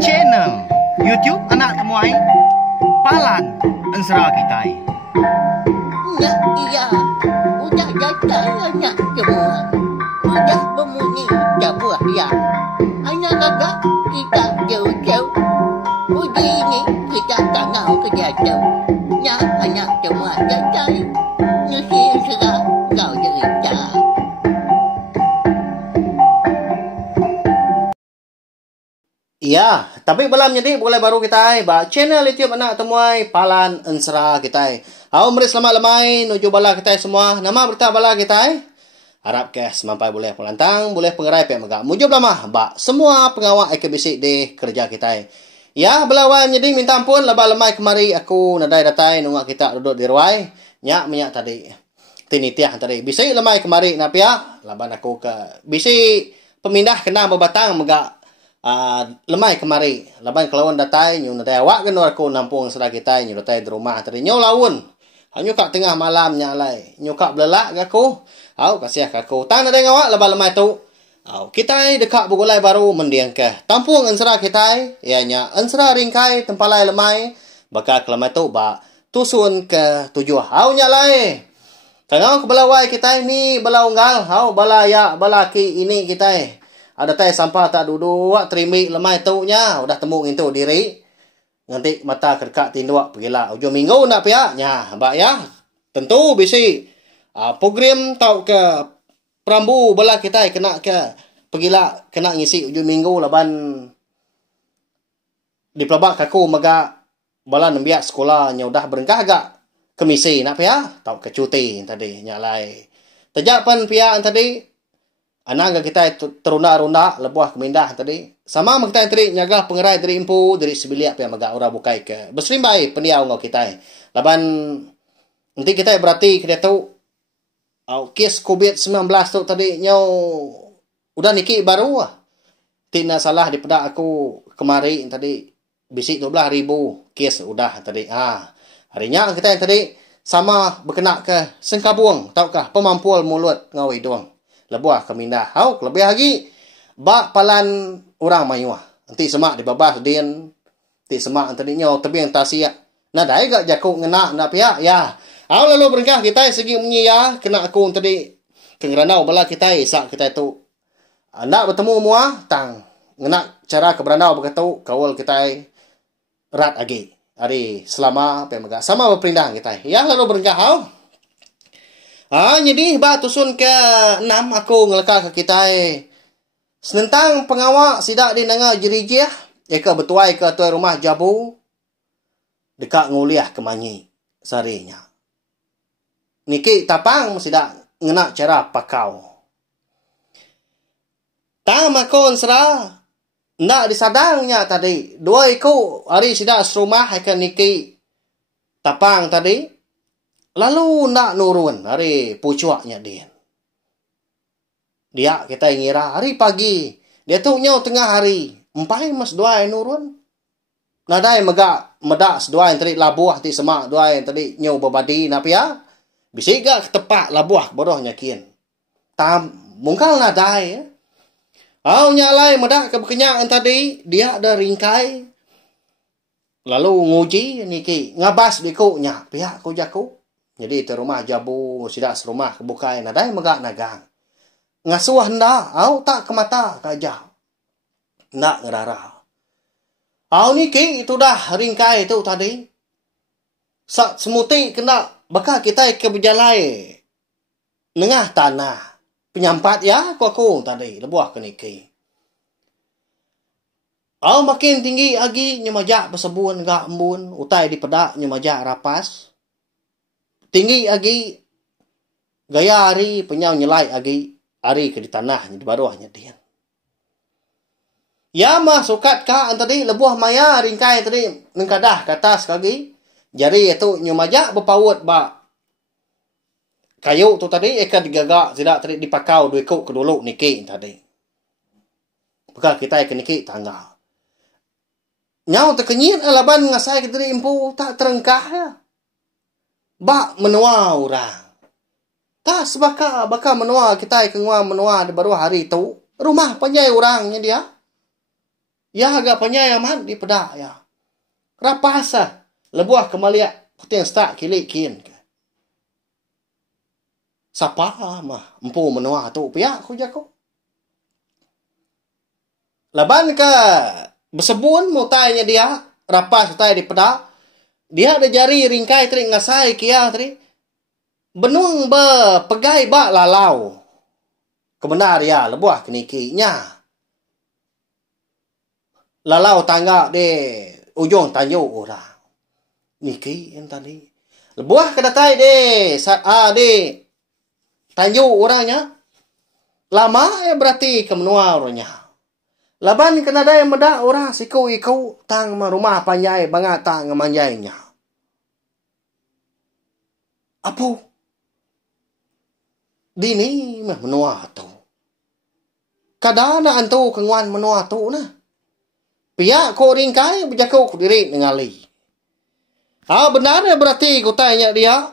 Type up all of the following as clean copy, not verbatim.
channel YouTube anak temuai Palan Ensera Kitai. Ya, iya. Udah datang anak semua. Udah berbunyi sebuah ya. Anak kakak kita jauh-jauh. Uji ini kita tak mau kejatuh. Ya, anak semua datang. Nusi serah kau cerita. Ya, tapi belum jadi boleh baru kita channel YouTube anak temuai Palan Ensera kita. Au mari selamat lemai nuju bala kita semua. Nama berita bala kita. Harap ke semampai boleh pelantang, boleh pengerai pek megak. Mujub lama ba semua pengawal AKBC di kerja kita. Ya, belawan jadi minta ampun laba lemai kemari aku nadai datai nungak kita duduk di ruai. Nyak minyak tadi. Tinitiah tadi. Bisi lemai kemari napia laban aku ke bisi pemindah kena bebatang megak lemai kemari laban kelawan datai nyu datai awak kan aku nampung serah kita nyu datai di rumah tadi nyu laun nyu kak tengah malam nyalai nyu kak belelak aku au kasih aku tang datai ngawak laban lemai tu au kita dekat bugulai baru mendiang ke tampung ensera kita ianya ensera ringkai tempalai lemai bakal kelemai tu ba tusun ke tujuh au nyalai tengah ke belawai kita ini belaunggal au balaya balaki ini kita ada teh sampah tak duduk terimi lemai tu nya udah temu itu diri nanti mata kerkak tinduak pergilah ujung minggu nak pihak nya mbak ya tentu bisi program tau ke perambu bala kita kena ke pergilah kena ngisi ujung minggu laban di pelabak kaku maga bala nembiak sekolah nya udah berengkah agak kemisi nak pihak tau ke cuti tadi nya lai tejapan pihak tadi anak kita terunda-runda lebuah kemindah tadi sama kita tadi nyaga pengerai dari impu dari sebiliak pihak maga ora bukai ke besrimbai pendiau ngau kita laban nanti kita berarti kita tu kes COVID-19 tu tadi nyau udah niki baru tina salah di pedak aku kemari tadi bisi 12,000 kes udah tadi harinya kita tadi sama berkena ke sengkabuang taukah pemampuan mulut ngau hidung lebuah kemindah hau lebih lagi bak palan orang mayuah nanti semak di babas din nanti semak tadi nyau tebing tasia nah dai gak jakuk ngena nak pihak ya hau lalu berengkah kita segi menyia kena aku tadi kengeranau bala kita sak kita itu nak bertemu mua tang ngena cara keberanau begitu kawal kita rat agi hari selama pemega sama berperindah kita ya lalu berengkah hau jadi ba tusun ke 6 aku ngelaka ke kita senentang pengawak sidak di nanga jerijih eka betuai ke tuai rumah jabu dekat nguliah kemanyi sarinya niki tapang sidak ngena cara pakau tang makon sera ndak disadangnya tadi dua iku hari sidak serumah eka niki tapang tadi lalu nak nurun hari pucuaknya dia kita ngira hari pagi dia tu nyau tengah hari empai mas dua nurun nadai medak sedua yang tadi labuah ti semak dua yang tadi nyau babadi napia bisi gak tepak labuah bodohnya kian tam mungkal nadai au nyalai medak kebekenyak tadi dia ada ringkai lalu nguji niki ngabas dikunya pihak ku jaku jadi itu rumah jabu sidak serumah kebukai nadai megak nagang ngasuh hendak au tak ke mata kajah nak ngerara au niki itu dah ringkai itu tadi sak semuti kena bakal kita ke berjalai nengah tanah penyampat ya aku tadi lebuah ke niki au makin tinggi lagi nyemajak bersebun gak embun utai di pedak nyemajak rapas tinggi lagi gaya hari penyau nyelai lagi hari ke di tanah di bawahnya dia ya mah sukat ka tadi lebuah maya ringkai tadi nengkadah ke atas lagi jari itu nyumajak berpaut ba kayu tu tadi eka digagak tidak tadi dipakau dua kok kedulu niki tadi bekal kita ke niki tangga nyau terkenyit alaban ngasai kita impu tak terengkah ya bak menua orang. Tak sebaka menua kita ke ngua menua di baru hari itu rumah panjai orangnya dia. Ya agak penyayaman di pedak ya. Rapasa. Lebuah kemaliak. Putih start kilikin. Sapa mah. Empu menua tu. Piak ku jako. Laban ke bersebun mau tanya dia. Rapas tanya di pedak. Dia ada jari ringkai teri ngasai kia teri. Benung pegai bak lalau. Kebenar ya lebuah kenikinya. Lalau tangga de ujung tanjung orang. Niki yang tadi. Lebuah kedatai de tanjung orangnya. Lama ya berarti kemenua orangnya. Laban kena daya medak orang siku tang rumah panjai bangat tang manjainya. Apa? Dini mah menua tu. Kadana antu kengwan menua tu na. Pihak ko ringkai berjaku ku diri ningali. Benar ya berarti ku tanya dia.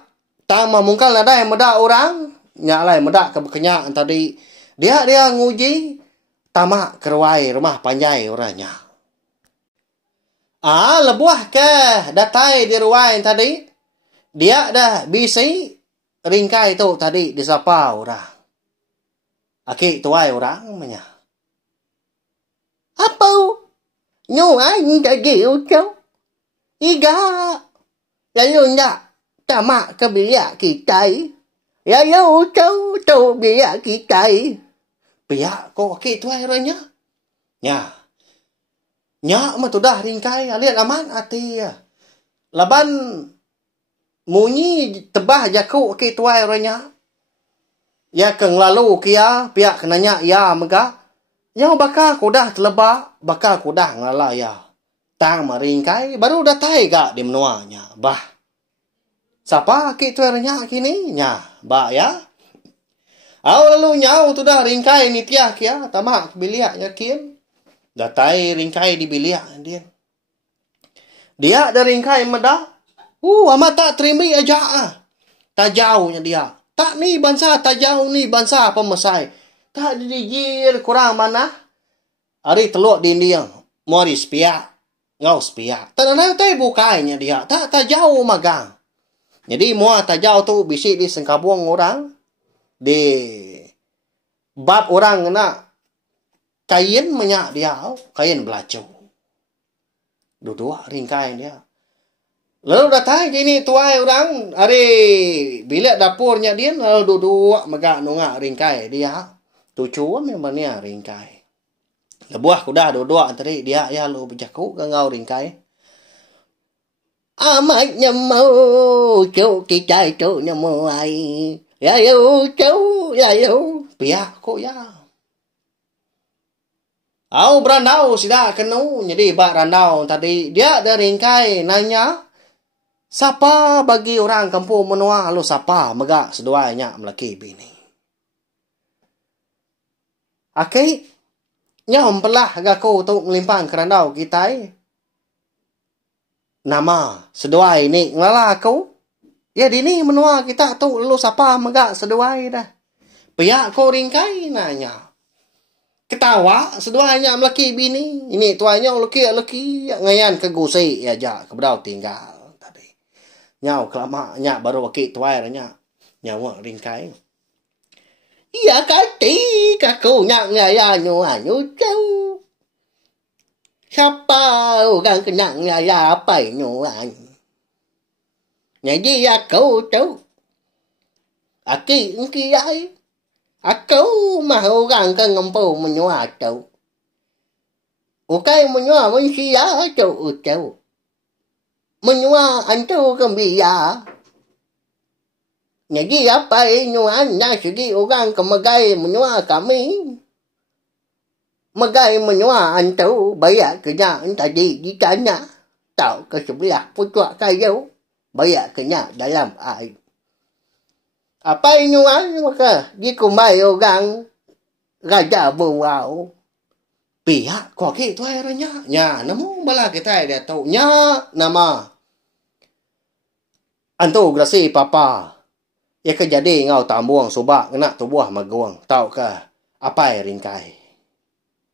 Tang mah mungkal ada yang medak orang. Nyalai medak kebekenyak tadi. Dia nguji. Tamak keruai rumah panjai orangnya. Lebuah ke datai di ruai tadi. Dia dah bisi ringkai tu tadi disapa orang. Aki tuai orang namanya. Apa? Nyu anh đã ghiu cháu. Iga. Lalu nak tamak ke biak kita. Lalu cháu tu biak kita. Biak kok aki tuai orangnya. Ya. Nyak mah tu dah ringkai. Alian aman hati ya. Laban munyi tebah jaku aki tuai orangnya. Ya keng lalu kia pihak kenanya ya mega. Yang bakal kudah telebak, bakal kudah ngala ya. Tang meringkai baru datai gak di menuanya. Bah. Siapa aki tuernya kini? Nya, bah ya. Lalu nyau tu dah ringkai ni tiah kia, tamak biliak yakin. Datai ringkai di biliak dia. Dia ada ringkai medah. Amat tak terima aja. Tak jauhnya dia. Tak ni bangsa, tak jauh ni bangsa pemesai. Tak dijir kurang mana. Hari teluk di dia. Mori spiak. Ngau spiak. Tak nak tahu bukainya dia. Tak jauh magang. Jadi mua tak jauh tu bisik di sengkabung orang. Di bab orang kena kain menyak dia. Kain belacu. Dua-dua ringkai dia. Lalu datang gini tuai orang. Hari bilik dapurnya dia. Lalu dua-dua megak nungak ringkai dia. Tujuan memang ni ringkai. Lebuah kuda dua-dua antara dia. Ya lu berjaku ke ngau ringkai. Amatnya mau. Cuk kicai cuk nyamu ai. Ya yu cuk. Ya yu. Pihak kok ya. Berandau sudah kenu. Jadi bak randau tadi. Dia ada ringkai nanya. Siapa bagi orang kampung menua lalu siapa megak seduanya melaki bini. Okey. Nyom pelah agaku tu ngelimpang kerandau kita. Nama seduai ni ngelala aku. Ya dini menua kita tu lalu siapa megak seduai dah. Pihak ko ringkai nanya. Ketawa seduanya melaki bini. Ini tuanya leki ngayan ke gusi aja keberau tinggal. Nyau kelama nyak baru wakil tuai ranya. Nyawa ringkai. Iya kati kaku nyak ngaya nyu cau. Siapa orang kenang ngaya apa nyu an. Jadi aku tu. Aki engki ai. Aku mah orang kan ngempu menyua tu. Ukai menyua mensia tu. Menyua antu kembia. Jadi apa nyuanya segi orang kemegai menyua kami. Megai menyua antu bayar kenya tadi ditanya. Tahu ke sebelah pucuk kayu. Bayar kenya dalam air. Apa nyuan maka dikumai orang raja buau. Pihak kok gitu airnya. Nya, namu bala kita dia tahu. Nya, nama. Antu grasi papa. Ya kejadi ngau tambuang subak kena tubuh maguang. Tahu ke apa ringkai?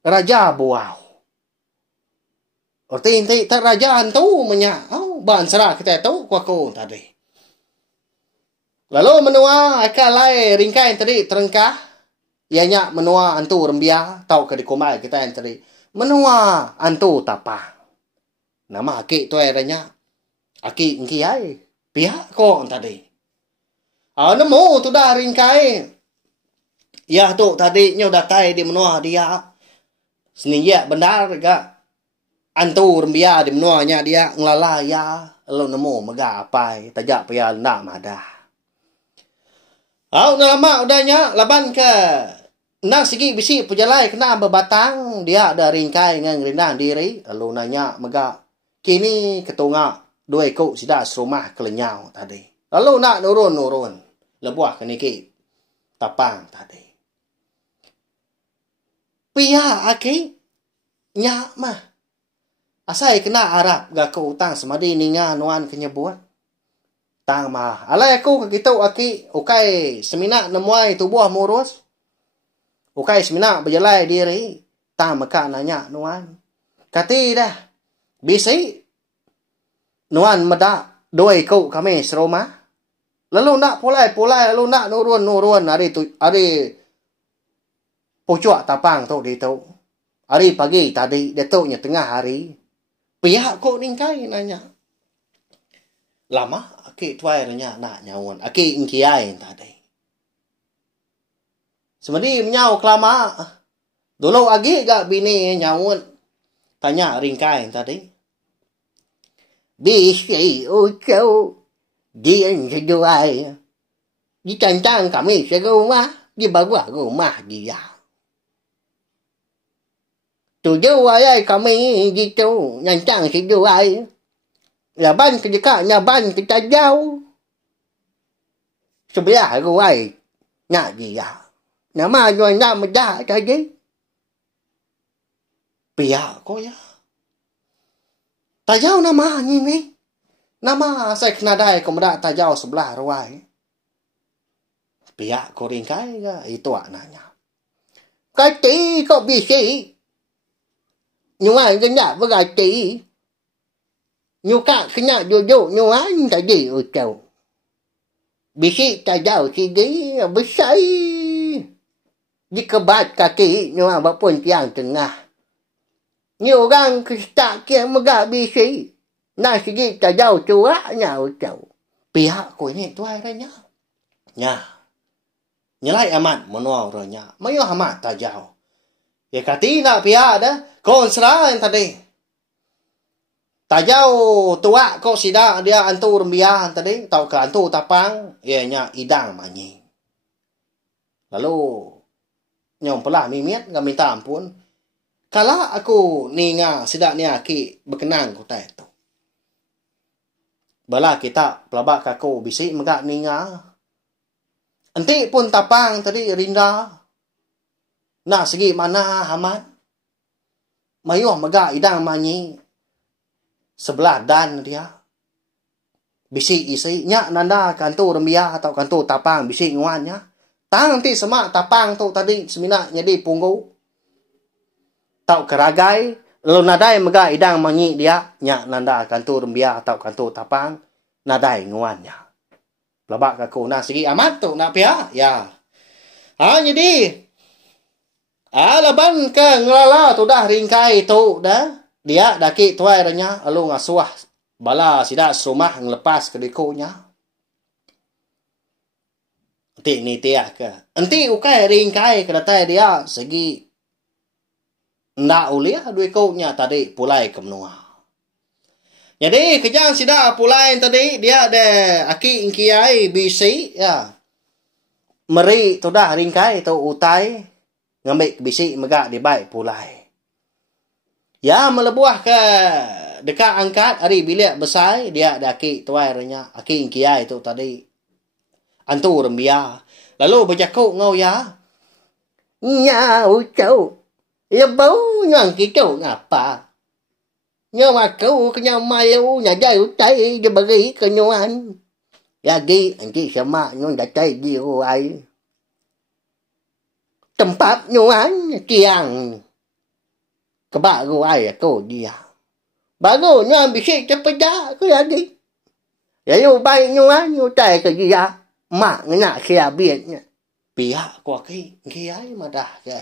Raja buau. Orti inti terajaan tu menya. Oh, ban sera kita tu kuaku tadi. Lalu menua akalai ringkai tadi terengkah. Ianya menua antu rembia tau ke dikomai kita yang tadi. Menua antu tapa. Nama aki tu eranya. Aki ingki ai. Pihak ko tadi. Nemu tu dah ringkai. Ya tu tadi nyo datai di menua dia. Seninya benar ga. Antu rembia di menuanya dia ngelala ya. Lalu nemu mega apai. Tajak paya nak madah. Lama udahnya laban ke. Nang segi bisi pejalai kena berbatang. Dia ada ringkai dengan rendang diri. Lalu nanya mega. Kini ketunga. Dua ekor sidak serumah kelenyau tadi. Lalu nak nurun. Lebuah ke niki. Tapang tadi. Pia aki. Nyak mah. Asai kena Arab gaku utang semadi ninga nuan kenyebut. Tang mah. Alai aku kegitu aki. Ukai semina nemuai tubuh murus. Ukai semina berjalai diri. Tang meka nanya nuan. Kati dah. Bisi. Nuan medak. Dua ikut kami serumah. Lalu nak pulai. Lalu nak nurun. Hari pucuak tapang tu di tu. Hari pagi tadi. Datuknya tengah hari. Pihak kok ningkai nanya. Lama. Aki tuai nanya nak nyawun. Aki ingkiai tadi. Semedi menyau kelama. Dulu agi gak bini nyawun. Tanya ringkai tadi. Bisi ucau. Dia sejuai. Di cancang kami serumah. Di bawah rumah dia. Tujuai kami gitu. Nyancang sejuai. Laban kedekatnya ban kita jauh. Sebelah ruai. Nak dia. Nama jual nak medah tadi. Pihak kau ya. Tak jauh nama ni. Nama saya kena dai kemudian tak jauh sebelah ruai. Pihak kau ringkai ke? Itu nanya. Kati kau bisi. Nyuan kenyak berkati. Nyuka kenyak duduk nyuan tadi ucau. Bisi tak jauh sini besar. Dikebat kaki nyuan berpun tiang tengah. Ni orang kestak kia megak bisi. Nak sikit tak jauh cuaknya ucau. Pihak ko ini tuai ranya. Nya. Nyelai amat menua orangnya. Mayu amat tak jauh. Ya kati nak pihak dah. Kau serang tadi. Tak jauh tuak kau sidak dia antu rembia tadi. Tau ke antu tapang. Ianya idang manyi. Lalu. Nyom pelah mimit. Nggak minta ampun. Kalau aku ninga sidak ni aki berkenang ku tak tu. Bala kita pelabak kaku bisik megak ninga. Enti pun tapang tadi rinda. Nak segi mana amat. Mayuh megak idang manyi. Sebelah dan dia. Bisik isi. Nyak nanda kantu rembia atau kantu tapang bisik nguannya. Tang nanti semak tapang tu tadi semina jadi punggu. Tau keragai. Lalu nadai megak idang manyi dia. Nyak nanda kantu rembia atau kantu tapang. Nadai nguannya. Lebak aku nak segi amat tu nak pihak. Ya. Jadi. Laban ke ngelala tu dah ringkai tu dah. Dia daki tuai ranya. Lalu ngasuah. Bala sidak serumah ngelepas kedikunya. Nanti ni tiak ke. Nanti ukai ringkai kedatai dia. Segi. Ndak uliah duikunya tadi pulai ke menua. Jadi kejang sidak pulai tadi. Dia ada aki ingkiai bisi. Ya. Meri tu dah ringkai tu utai. Ngambil bisi megak di baik pulai. Ya melebuah ke dekat angkat hari bilik besar. Dia ada aki tuai ranya. Aki ingkiai tu tadi. Antu rembia. Lalu bercakap ngau ya. Nya ucau. Ya bau nyang kicau ngapa. Nya aku kena malu. Nya jai utai dia beri kenyuan. Lagi nanti sama nyong datai di ruai. Tempat nyuan tiang. Kebak ruai aku dia. Barunya bisik terpedak ke lagi. Lalu baiknya nyutai ke dia. Mak nak kira biarnya. Pihak ko kiai madah ke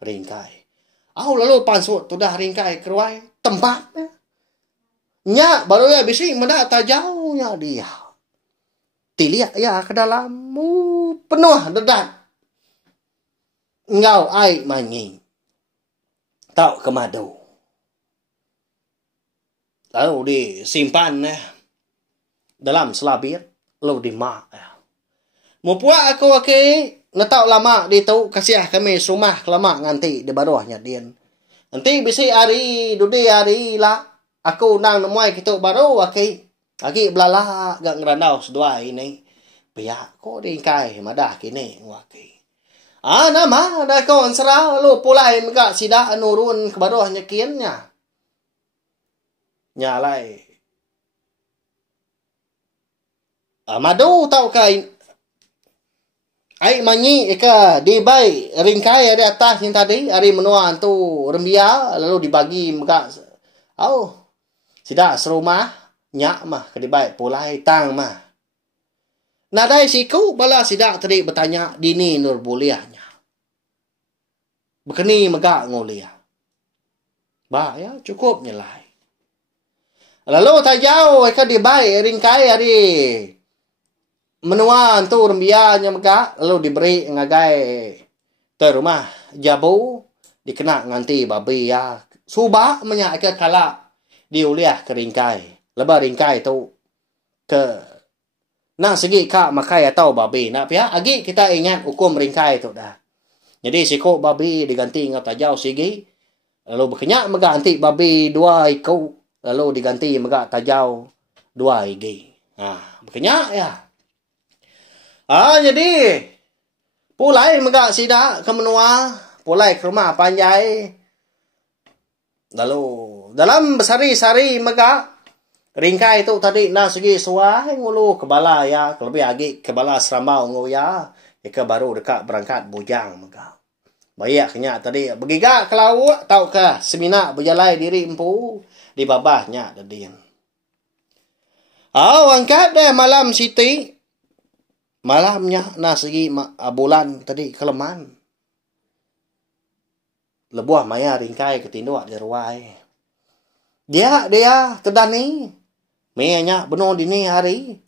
ringkai. Au lalu pansut tu dah ringkai keruai tempat. Nya baru ya bisik madah tajaunya dia. Tiliak ya ke dalam penuh dedat. Ngau ai manyi. Tau ke madu. Lalu disimpan dalam selabir. Lalu dimak. Mupuak aku natau lama di tau kasih kami rumah lama nganti di baruahnya dian. Nanti bisi hari dudi hari lah. Aku nang nemuai kita baru lagi belala gak ngerandau sedua ini. Pihak ko ringkai madah kini waki. Nama dah kon serah lu pulai megak sida nurun ke baruahnya kiannya. Nyalai. Madu tau kai. Ai manyi eka di bai ringkai ada atas yang tadi hari menuan tu rembia lalu dibagi megak. Sida serumah nyak mah ke di bai pulai tang mah. Nadai siku bala sidak tadi bertanya dini nur buliahnya. Bekeni megak nguliah. Ba ya cukup nyelai. Lalu tajau eka di bai ringkai hari menuan tu rembianya megak lalu diberi ngagai ke rumah jabu dikena nganti babi ya. Subak menyak eka kala diuliah ke ringkai. Lebar ringkai tu ke nak segi kak makai atau babi. Nak pihak agi kita ingat hukum ringkai tu dah. Jadi sikok babi diganti dengan tajau segi. Lalu berkenyak mengganti babi 2 ikut. Lalu diganti megak tajau 2 igi. Berkenyak ya. Jadi pulai megak sida ke menua. Pulai ke rumah panjai. Lalu dalam besari-sari megak. Ringkai tu tadi nak segi suai ngulu kebala ya. Kelebih agi kebala serambau ngulu ya. Ika baru dekat berangkat bujang megak. Bayak kenyak tadi. Begigak ke laut. Tau ke seminak berjalai diri empu. Di babahnya dadian. Angkat deh malam siti. Malamnya nak segi bulan tadi keleman. Lebuah maya ringkai ketinduak di ruai. Dia terdani. Mayanya benar dini hari.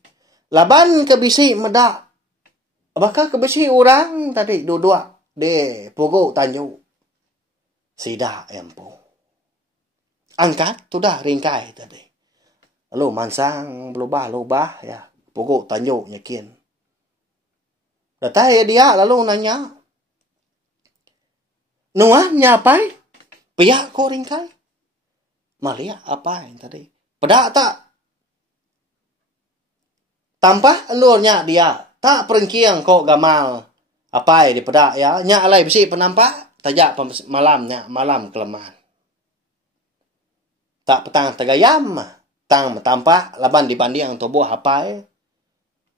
Laban kebisi medak. Apakah kebisi orang tadi dua-dua. De pogok tanyu. Sida empo. Angkat tu dah ringkai tadi. Lalu mansang berubah-ubah ya. Pogok tanyu nyakin. Datai dia lalu nanya. Nuannya apa? Pihak ko ringkai. Malia apa yang tadi? Pedak tak? Tampah alurnya dia. Tak perengkiang kok gamal. Apa yang dipedak ya. Nyak alai besi penampak. Tajak malamnya. Malam kelemahan. Tak petang tegayam. Tang tampak. Laban dibanding tubuh apa ya.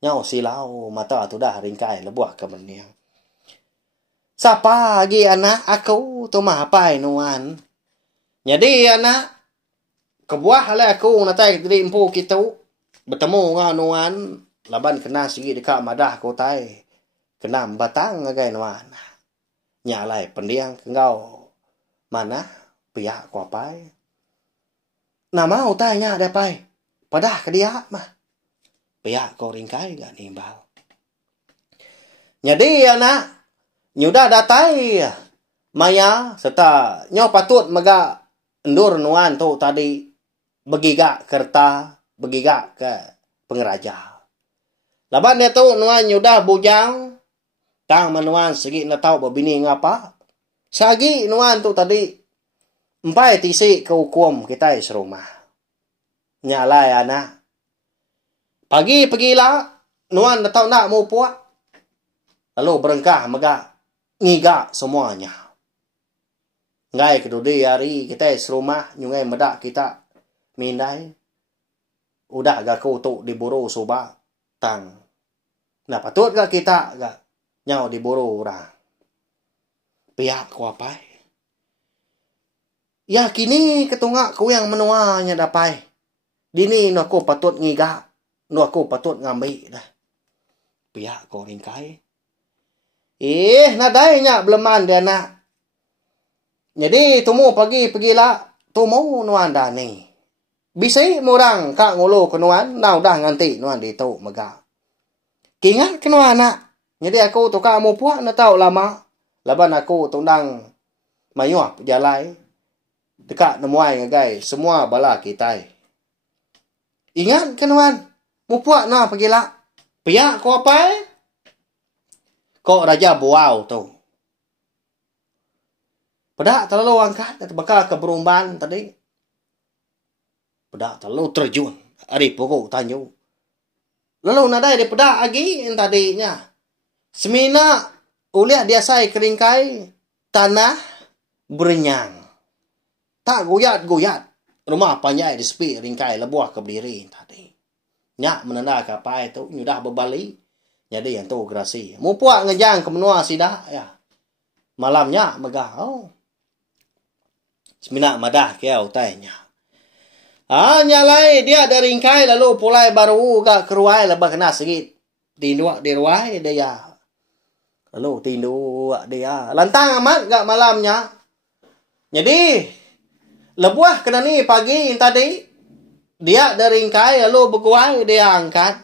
Nyau silau. Mata tu dah ringkai. Lebuah kemendiang. Siapa lagi anak aku. Tu mah apa nuan. Jadi anak. Kebuah halai aku natai dari empu kita. Bertemu dengan nuan. Laban kena segi dekat madah ko tai. Kena batang ngagai nuan. Nyalai pendiang kengau. Mana? Pihak ko apai. Nama utainya ada pai. Padah ke dia mah. Pihak ko ringkai gak nimbal. Jadi anak. Nyudah datai. Maya serta nyo patut mega endur nuan tu tadi. Begigak kerta. Begigak ke pengeraja. Laban dia tu nuan nyudah bujang. Tang menuan segi na tau babini ngapa. Sagi nuan tu tadi. Empai tisi ke hukum kita serumah. Nyalai anak. Pagi-pagilah. Nuan na tau nak mau puak. Lalu berengkah megak. Ngigak semuanya. Ngai kedudi hari kita serumah. Nyungai medak kita. Mindai. Udah gak kutuk diburu subak. Tang. Nah patut gak kita gak. Nyau diburu orang. Pihak ko apa? Ya kini ketungak ku yang menuanya dapai. Dini no aku patut ngiga. No aku patut ngambil dah. Pihak ko ringkai. Nadainya beleman dia nak. Jadi tumu pergilah. Tumu nuan dah ni. Bisi murang kak ngulu ke nuan. Nau dah nganti nuan ditu mega. Kingat ke nuan nak. Jadi aku tu kak mu puak na tau lama. Laban aku tundang mayuah pejalai. Dekat nemuai ngagai. Semua bala kita. Ingat ke nuan. Mu puak na pergilah. Piak ko apa? Kok Raja Buau tu. Pedak terlalu angkat. Bakal ke berumban tadi. Pedak terlalu terjun. Ari pokok tanyu. Lalu nadai dia pedak lagi yang tadinya. Semina uliah dia sai keringkai. Tanah berenyang. Tak goyat-goyat. Rumah panjai di sepi ringkai lebuah ke berdiri tadi. Nyak menanda kapai tu nyudah berbalik. Jadi yang tu gerasi. Mu puak ngejang ke menua sidah ya. Malamnya megah. Oh. Semina madah kiau tanya. Nyalai dia ada ringkai lalu pulai baru gak keruai lebah kena sikit. Tindu di ruai dia. Lalu tindu dia. Lantang amat gak malamnya. Jadi lebuah kena ni pagi tadi. Dia dari ringkai lalu berkuai dia angkat.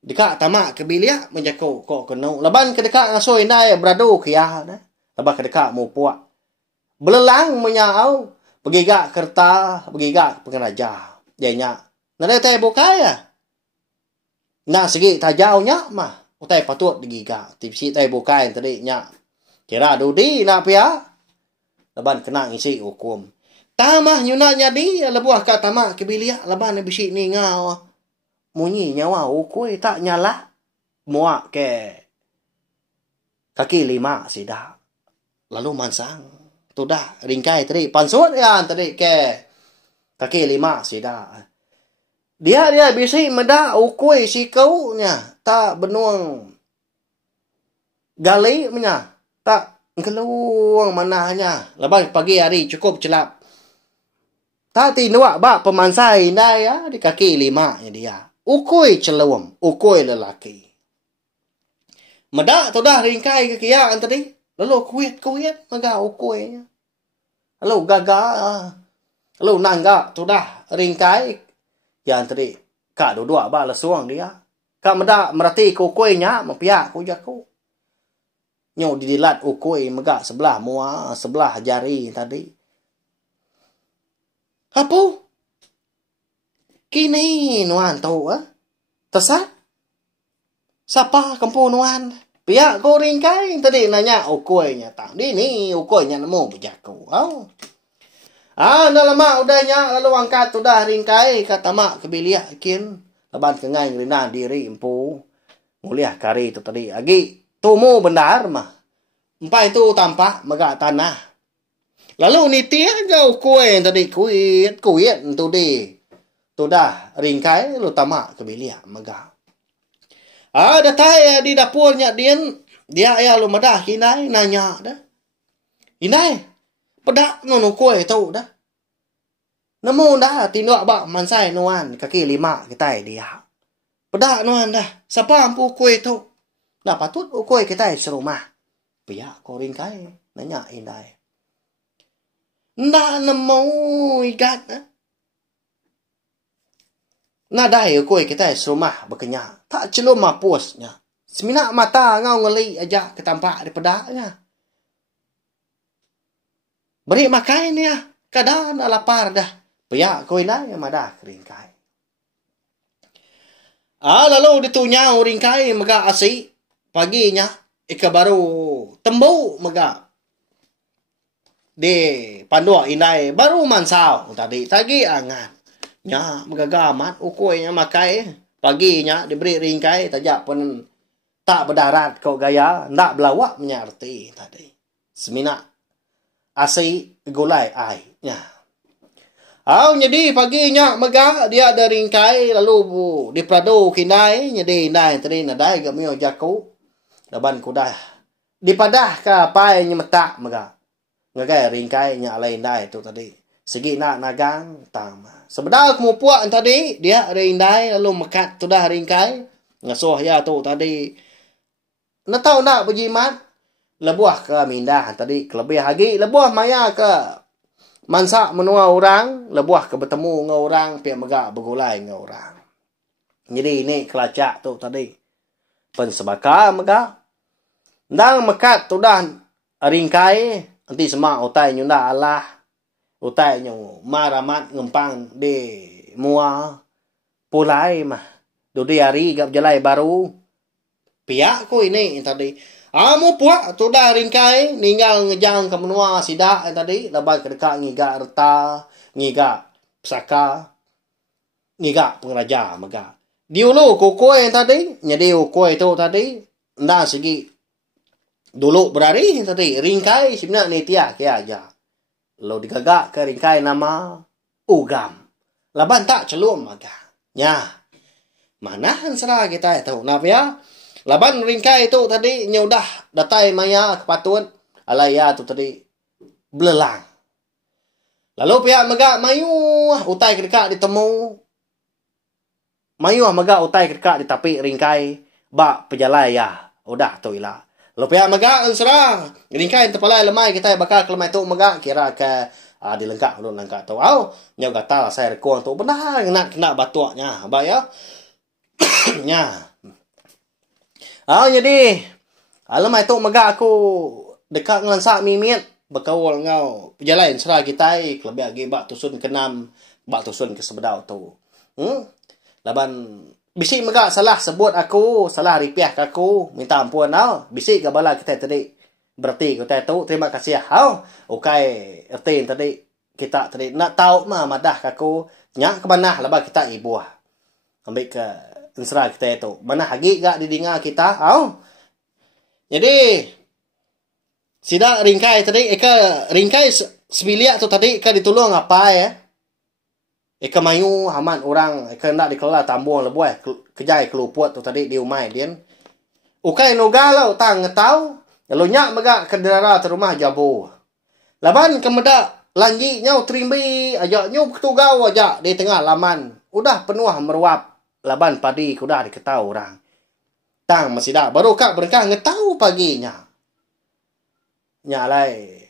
Dekat tamak kebiliak menjaku kok kena. Leban ke dekat ngasuh indai beradu kia. Leban ke dekat mu puak. Belelang menyau. Pergi gak kerta. Pergi gak pengeraja. Dia nyak. Nada tay bukai ya. Nak segi tajau nyak mah. Utai patut digigak. Tipsi tay bukai tadi nyak. Kira dudi nak pia. Leban kena ngisi hukum. Tamah nyunanya di lebuah kat tamak kebiliak leban bisi ni ngau. Munyi nyawa ukui tak nyala. Muak ke kaki lima sidah. Lalu mansang. Tu dah ringkai tadi pansut ya tadi ke kaki lima sidah. Dia bisi meda ukui si kau nya tak benuang gali nya tak keluang manahnya. Leban pagi hari cukup celap. Tak tinduak bak pemansai indai ya di kaki lima nya dia. Ukui celawam, ukui lelaki. Medak tu dah ringkai ke kia tadi. Lalu kuit maga ukui nya. Lalu gagal. Lalu nanggak tu dah ringkai yang tadi kak dua bak lesuang dia. Kak medak merati ke ukui nya mempiak ku jaku. Nyo didilat ukui megak sebelah mua, sebelah jari tadi. Apa? Kini nuan tu Tersat? Siapa kampung nuan? Pihak kau ringkai tadi nanya ukuinya tak. Ini ukuinya nemu berjaku. Dah lama udahnya lalu angkat udah ringkai kata mak kebiliak kin. Leban kengai ngerina diri empu. Muliah kari tu tadi. Agi tumu benar mah. Empai itu tampak megak tanah. Lalu niti aja ukui tadi kuit tu di. Tu dah ringkai lu tamak kebiliak megah. Datai di dapurnya dia ya lu madah hinai nanya dah. Hinai pedak nu kuih tu dah. Nemu dah tindak bak mansai nuan kaki lima kita dia. Pedak nuan dah. Siapa ampu kuih tu? Dah patut kuih kita serumah. Pihak kau ringkai nanya hinai. Ndak nemu igat Nadai koi kita serumah berkenyak. Tak celum mapusnya. Seminak mata ngau ngeli aja ke tampak di pedaknya. Beri makan ya. Kadang nak lapar dah. Piak koi lah yang madah keringkai. Lalu ditunya ringkai mega asik. Paginya ika baru tembu mega. Di pandua indai baru mansau tadi. Tagi angan. Nya megagamat ukuinya makai paginya diberi ringkai tajak pun tak berdarat kau gaya ndak belawak menyarti tadi semina asi gulai ai nya jadi paginya mega dia ada ringkai lalu di prado kinai jadi indai tadi nadai gamio jaku daban kudah dipadah ka pai nyemetak mega ngagai ringkai nya lain dai tu tadi segi nak nagang tang sebedal kemu puak tadi dia rindai lalu mekat tu dah ringkai ngasuh ya tu tadi na tahu nak berjimat lebuah ke mindah tadi kelebih lagi lebuah maya ke mansak menua orang lebuah ke bertemu dengan orang pihak megak bergulai dengan orang jadi ini kelacak tu tadi pensebaka megak ndang mekat tu dah ringkai nanti semak utai nyunda Allah utai nyu maramat ngempang di mua pulai mah dudi hari gap jalai baru pihak ku ini tadi amu puak tu dah ringkai ninggal ngejang ke menua sidak tadi lebai kedekak ngiga reta ngiga pusaka ngiga pengraja mega diulu kokoi tadi nyadi kokoi tu tadi nda segi dulu berari tadi ringkai sebenarnya ni tia ke aja lo digagak ke ringkai nama ugam laban tak celum maga nya mana hansra kita tahu napa ya laban ringkai itu tadi nyudah datai maya kepatun alaya tu tadi belelang lalu pihak megak mayu utai kedekak ditemu mayu megak utai kedekak ditapi ringkai bak pejalaya udah tu ilah lalu pihak megak ansra ringkai tepalai lemai kita bakal kelemai tu megak kira ke dilengkap ulun langkah tu au nyau gatal saya rekong tu benar kena batuaknya ba ya nya jadi alamai tu megak aku dekat ngelansak mimit berkawal ngau pejalan serah kita kelebih lagi bak tusun ke-6 bak tusun ke sebedau tu laban bisik megak salah sebut aku salah ripiah ke aku minta ampun bisik ke bala kita tadi berarti kita tu terima kasih ukai erti tadi kita tadi nak tahu mah madah ke aku nyak ke mana labah kita ibuah ambil ke serah kita tu mana hagi gak didengar kita jadi sida ringkai tadi ringkai sebiliak tu tadi ditolong apa ya mayu haman orang nak dikelola tambung lebuai kejai keluput tu tadi di umai dian ukai nogalau tang ngetau lalu nyak megak kedara terumah jabu laban kemeda langgi nyau trimbi ajak nyau ketugau ajak di tengah laman udah penuh meruap laban padi kuda diketahui orang tang masih dah baru kak berengkah ngetau paginya nyalai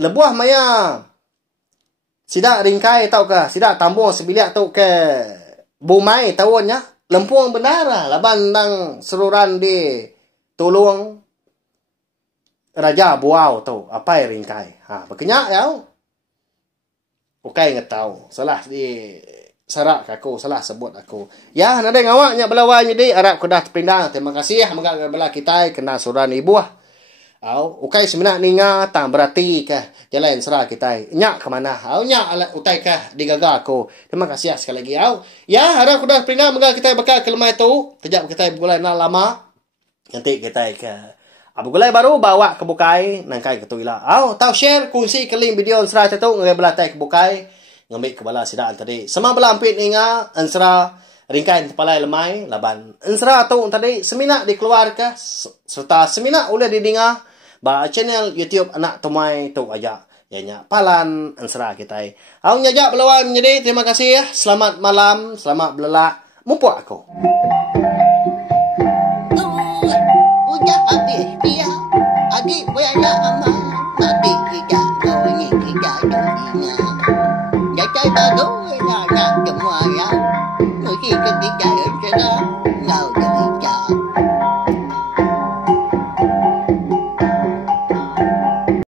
lebuah maya sidak ringkai tau ke sidak tambung sebiliak tu ke bumai tahunnya lempuang bendara laban nang seluran di tolong raja buau tu apa ringkai berkenyak ya ukai ngetau salah di sarak aku salah sebut aku ya nade ngawaknya belawanya di Arab kedah terpindang terima kasih megak bela kita kena suran ibuah ukai sebenarnya ninga tang berarti ke jalan serah kita nyak ke mana nyak utai ke digaga aku terima kasih sekali lagi ya Arab kedah terpindang megak kita bakal ke lemah tu kejap kita bergulai lama nanti kita ke Abugulai baru bawa ke bukai nangkai ke tuila. Tahu share kongsi ke link video ansra tu ngai belatai ke bukai ngambil ke bala sidaan tadi. Semua belampit ninga ansra ringkai kepala lemai laban. Ansra tu tadi semina dikeluarkan serta semina boleh didengar ba channel YouTube anak Tomai tu aja. Yanya palan ansra kita. Nyajak belawan jadi terima kasih ya. Selamat malam, selamat belak. Mumpuk aku. Adik buaya ama adik kita bunyi kita dunia jatuh baru nak semua ya mesti kita jalan sana ngau